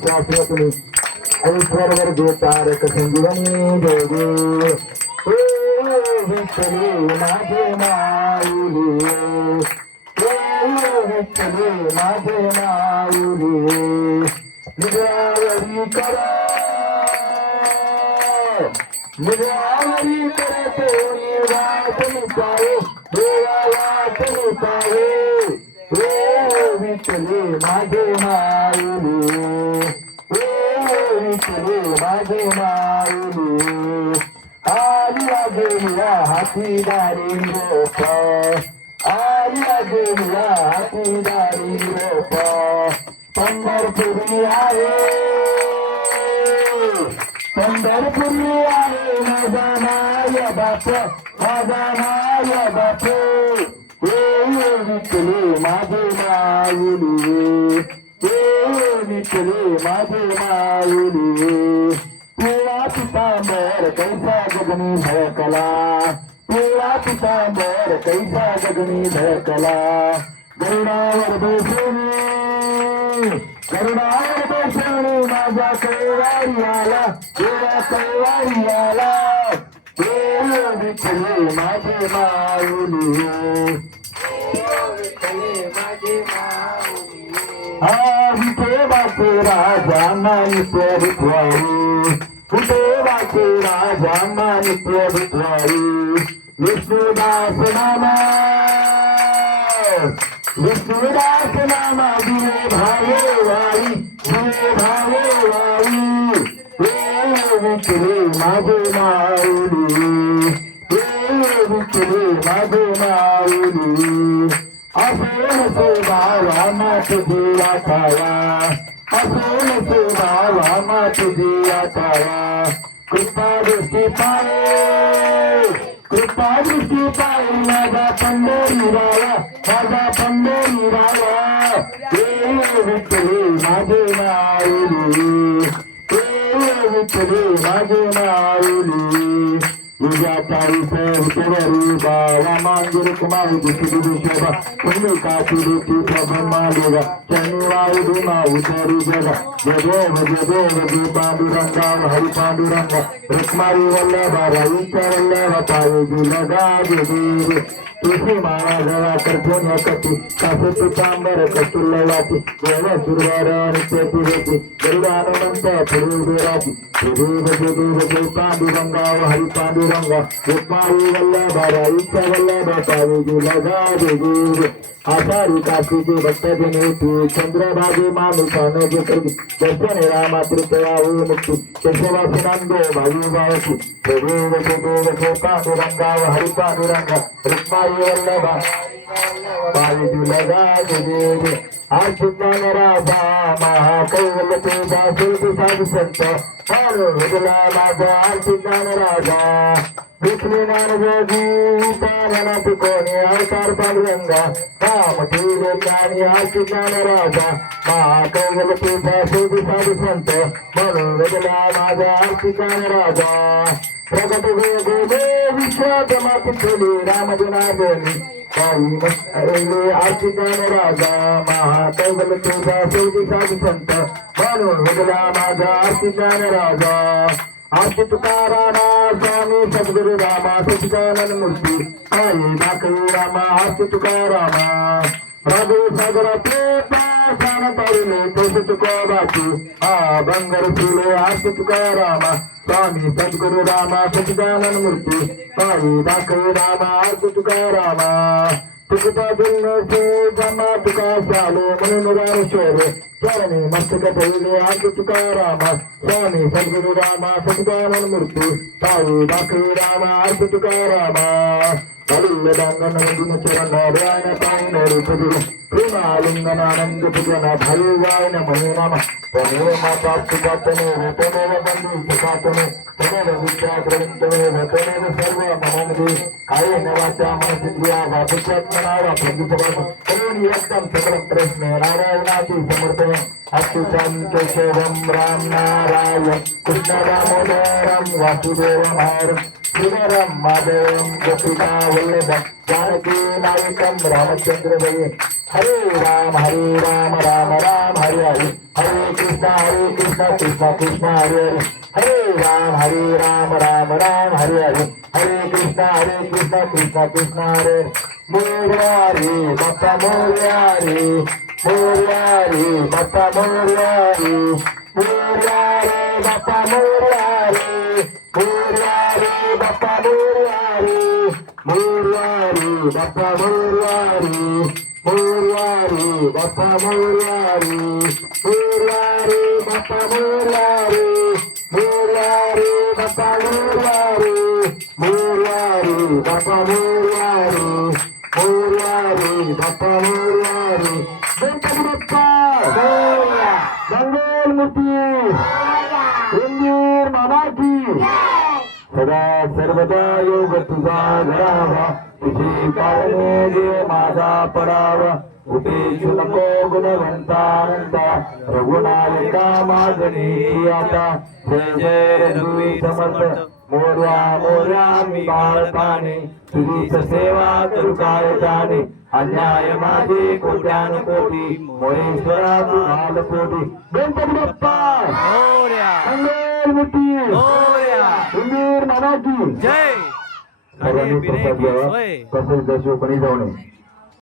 శాశ్వతులు ఐశ్వర్వర గోపారక సంజీవనీ దేవి విచ్చలే మాధే మాయులే విచ్చలే మాధే మాయులే నిజావరి కర నిజావరి కర తోని వాసని పాయే आलिया गेलिया हातीदारी रोप पंढरपुरी आहे। माझा बाप बाप. हे विठले माझे माऊली हे विठले माझे कैसा गगनी भडकला पिवळा पितांबर कैसा गगनी भडकला गरुडावर बसुनी करुणावर बसवणे माझा कैवारी आला देवा कैवारी आला देव विठले माझे माऊली हा विठोबाचे राजा मानित्य विठवारी विठोबाचे राजा मानित्य विठवारी विष्णुदास नामा विष्णुदास नामा दिले भावे वारी दिले भावे वारी। हे विठले माझे माऊली हे विठले माझे माऊली असून सेवा मात दिया छाया असून सेवा मात दिया छाया कृपा दृष्टी पाये పండే నీరాల పండే నీరాల मांजर कुमारी दुसरी दुसरा तुम्ही काशी दुसरी ब्रह्मा देवा शनिवारी धुमा उतरी जगा जय देव पांडुरंगा हरि लगा तुझी माळा करतो कटी कासे पितांबर कटुल्ल वाटी देव सुरवार नित्य पुरेती गरुडानंत पुरुदेराती देव जय देव जय पांडुरंगा, हरी पांडुरंगा रत्मारी वल्लभा राईच्या वल्लभा पावे लगा जय देव आषाढी कार्तिके भक्तजनेती चंद्रभागे मानुषान जे करगी दर्शन, रामा तृतया हो मुक्ती केशवासिनांदो भावी भावती प्रभू देव शो पांडुरंगा, हरी पांडुरंगा रुक्माई वल्लभा వల్లభ పాయులగాదేవి ఆర్చున్నారామ కైవలతో దాసులకు సాధిసంతో వారు వదిలాలకు అవతార పాల్గంగా రామ రాజా మా కైవలతో దాసులకు సాధిసంతో వారు వదిలాలకు ఆర్చున్నాను రాజా ప్రగతి शिल्पी साधू संत म्हणून हृदला माझा आर्थिक राजा प्रगट गोदे विश्वात माती ठेवली रामजनार्दनी काही मस्तारेले आर्थिक राजा महाकैवल तुझा शेवटी साधू संत म्हणून वेगळा माझा आर्थिक राजा आरती तुकारामा स्वामी सद्गुरु తెలుసుకోవచ్చు ఆ బంగారు పూలే ఆశితుకోరామ స్వామి సద్గురు రామ సచిదానంద మూర్తి. సాయి దాకరే రామ ఆశితుకోరామ చరణి మస్తక పైని ఆశితుకోరామ స్వామి సద్గురు రామ సచిదానంద మూర్తి. సాయి దాకరే రామ ఆశితుకోరామ కలియుగ దంగన చరణ वायन महे नाम तमेव माता तमेव तमेव बंधु सखा तमेव तमेव विद्या ग्रंथ तमेव तमेव सर्व ममोमदे काय नवाच्या मनसिद्धिया वाचत्मनावा प्रगीतवाद करून एकदम सकल प्रश्न नारायणाची समर्पण राम नारायण कृष्ण दामोदरं वासुदेवं हरं श्रीधरं माधवं गोपिका वल्लभं जानकी नायकं रामचंद्र हरे राम हरे राम राम राम हरे हरे कृष्णा हरे कृष्णा कृष्ण कृष्ण हरे हरे हरे राम हरे राम राम राम हरे हरे हरे कृष्णा हरे कृष्णा कृष्ण कृष्ण हरे मोरया रे बाप्पा मोरया रे मोरया रे बाप्पा मोरया रे मोरया रे बाप्पा பப்ப மௌலாரி மௌலாரி பப்ப மௌலாரி மௌலாரி பப்ப மௌலாரி மௌலாரி பப்ப மௌலாரி மௌலாரி பப்ப மௌலாரி மௌலாரி பப்ப மௌலாரி வெங்கடப்பா கங்கோல் மூர்த்தி எங்கூர் மமாட்டி சதா சர்வதா யோகத்துதா நராவா तुझी कारणे जे माझा पडाव. उपेशू नको गुणवंतानंता रघुनायका मागणी आता. जय जय रघुवी समर्थ. मोर्या मोर्या मी बाळपाने तुझी सेवा करू काय जाणे? अन्याय माझे कोट्यान कोटी मोरेश्वरा तू हाल कोटी. गणपती मोर्या. मोर्या. सुंदर जय. સર્વાંગી પ્રસાદ લેવા કપિલ દેશી ઉપરી જાવણી